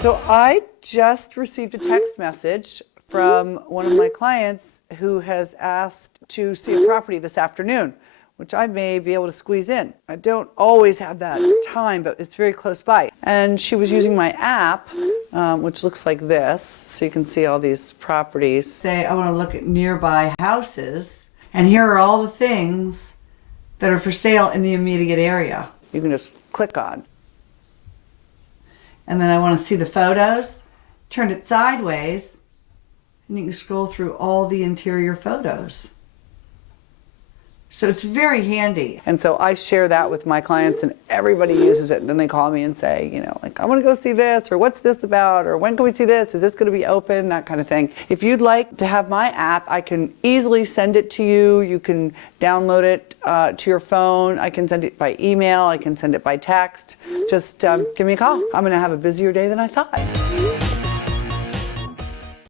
So I just received a text message from one of my clients who has asked to see a property this afternoon, which I may be able to squeeze in. I don't always have that time, but it's very close by. And she was using my app, which looks like this, so you can see all these properties. Say, I want to look at nearby houses, and here are all the things that are for sale in the immediate area. You can just click on. And then I want to see the photos, turn it sideways, and you can scroll through all the interior photos. So it's very handy. And so I share that with my clients and everybody uses it. And then they call me and say, you know, like, I want to go see this, or what's this about, or when can we see this? Is this going to be open? That kind of thing. If you'd like to have my app, I can easily send it to you. You can download it to your phone. I can send it by email. I can send it by text. Just give me a call. I'm going to have a busier day than I thought.